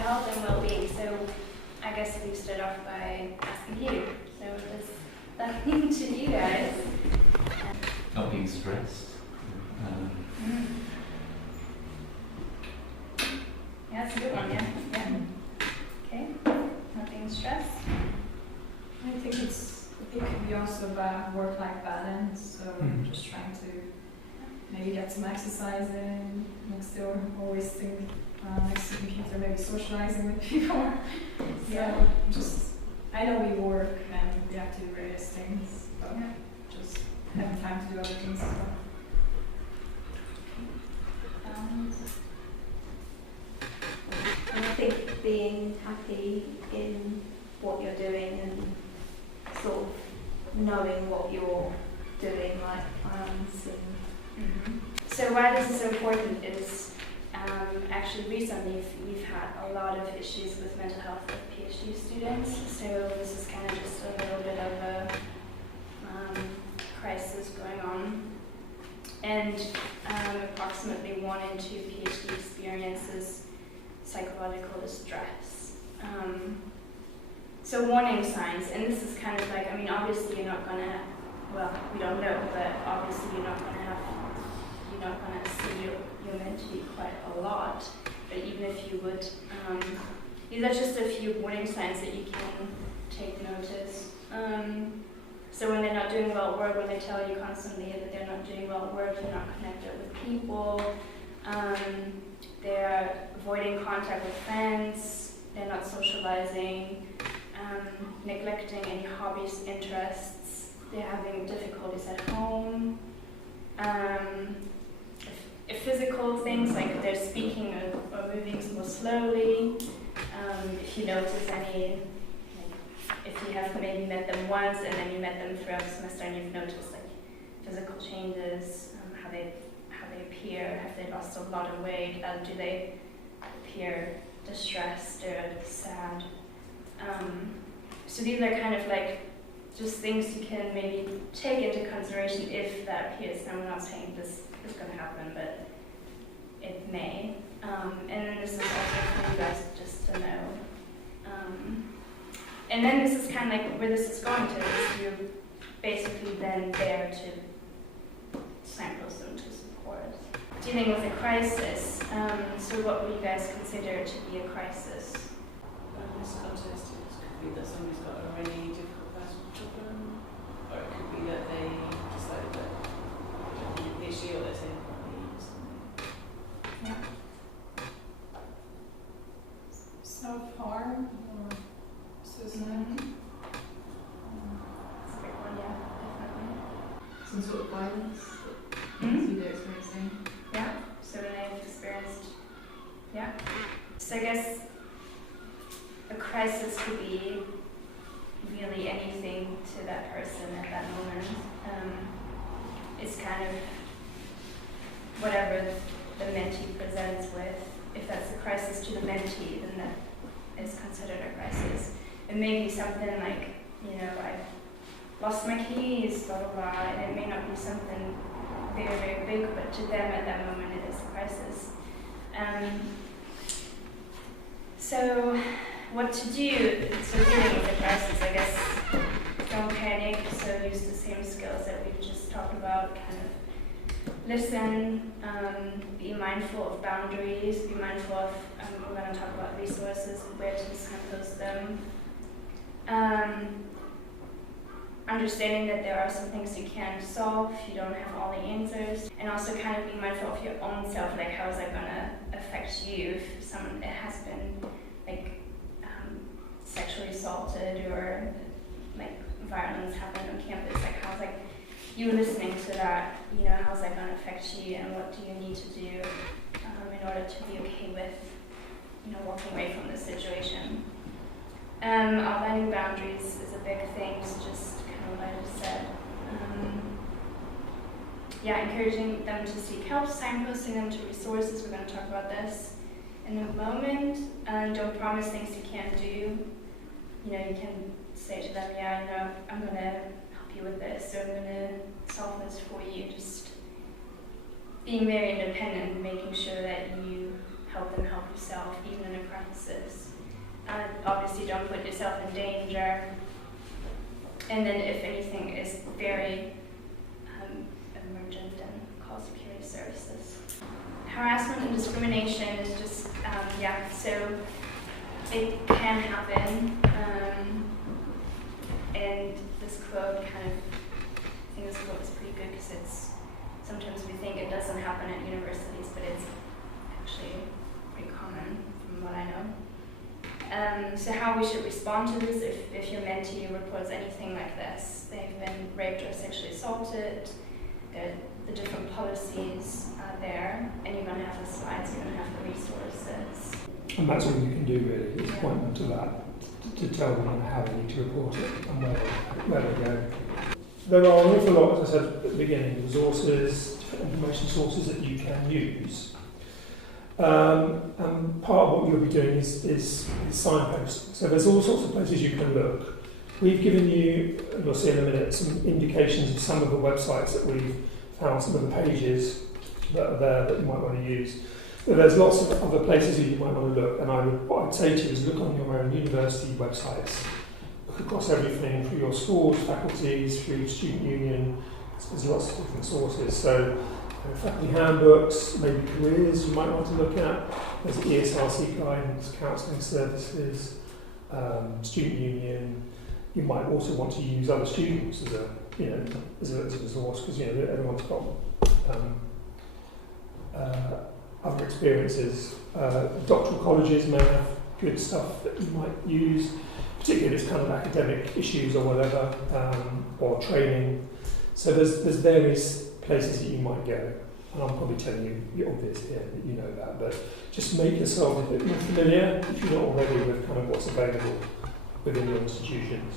health and well-being. So I guess we start off by asking you. So what does that mean to you guys? Not being stressed. Yeah, that's a good one, yeah. Okay, not being stressed. I think it can be also about work-life balance, so just trying to maybe get some exercise in, next to always think next to the computer, maybe socializing with people. So just, I know we work and we have to do various things, but just having time to do other things as well. And I think being happy in what you're doing and sort of knowing what you're doing, like plans and So why this is so important is actually recently we've had a lot of issues with mental health with PhD students. So this is kind of just a little bit of a crisis going on. And approximately 1 in 2 PhD experiences psychological distress. So warning signs, and this is kind of like, I mean, obviously you're not gonna, well, we don't know, but obviously you're not gonna see your mentee quite a lot. But even if you would, these are just a few warning signs that you can take notice. So when they're not doing well at work, when they tell you constantly that they're not doing well at work, they're not connected with people, they're avoiding contact with friends, they're not socializing, neglecting any hobbies, interests, they're having difficulties at home, if physical things like they're speaking or moving more slowly, if you notice any, if you have maybe met them once and then you met them throughout the semester and you've noticed like physical changes, how they appear, have they lost a lot of weight, do they appear distressed or sad. So these are kind of like just things you can maybe take into consideration if that appears. Now I'm not saying this is going to happen, but it may. And then this is also for you guys just to know. And then this is kind of like where this is going to, is you're basically then there to signpost them to support. Dealing with a crisis, so what would you guys consider to be a crisis? In this context, it could be that somebody's got a really difficult personal problem, or it could be that they decided that they feel that they need something. Yeah. Self-harm or suicide? That's a big one, yeah, definitely. Some sort of violence that they're experiencing. Yeah, so when they've experienced, yeah. So I guess a crisis could be really anything to that person at that moment. It's kind of whatever the mentee presents with. If that's a crisis to the mentee, then that is considered a crisis. It may be something like, you know, I've lost my keys, blah, blah, blah, and it may not be something very, very big, but to them at that moment it is a crisis. So what to do? So dealing with a crisis, I guess, don't panic, so use the same skills that we've just talked about, kind of listen, be mindful of boundaries, be mindful of, we're going to talk about resources, where to signpost them. Understanding that there are some things you can't solve, you don't have all the answers, and also kind of being mindful of your own self, like how is that going to affect you if someone that has been like sexually assaulted or like violence happened on campus, like how's like you listening to that, you know, how's that going to affect you and what do you need to do in order to be okay with, you know, walking away from this situation. Outlining boundaries is a big thing, so just kind of what I just said. Encouraging them to seek help, signposting them to resources. We're going to talk about this in a moment. Don't promise things you can't do. You know, you can say to them, yeah, you know, I'm going to help you with this, or I'm going to solve this for you. Just being very independent, making sure that you help them help yourself, even in a crisis. obviously don't put yourself in danger. And then if anything is very emergent, then call security services. Harassment and discrimination is just, so it can happen. And this quote I think this quote is pretty good because it's, sometimes we think it doesn't happen at universities, but it's actually pretty common from what I know. So how we should respond to this if your mentee reports anything like this. They've been raped or sexually assaulted, the different policies are there, and you're going to have the slides, you're going to have the resources. And that's all you can do really, is point them to that, to tell them how they need to report it and where they go. There are an awful lot, as I said at the beginning, resources, different information sources that you can use. And part of what you'll be doing is signposting. So there's all sorts of places you can look. We've given you, you'll see in a minute, some indications of some of the websites that we've found, some of the pages that are there that you might want to use. But there's lots of other places that you might want to look, and what I'd say to you is look on your own university websites. Look across everything through your schools, faculties, through student union. There's lots of different sources. So faculty handbooks, maybe careers you might want to look at. There's ESRC guidance, counselling services, student union. You might also want to use other students as a resource, because everyone's got other experiences. Doctoral colleges may have good stuff that you might use, particularly if it's kind of academic issues or whatever, or training. So there's various places that you might go, and I'm probably telling you the obvious here that you know that, but just make yourself a bit more familiar, if you're not already, with kind of what's available within your institutions.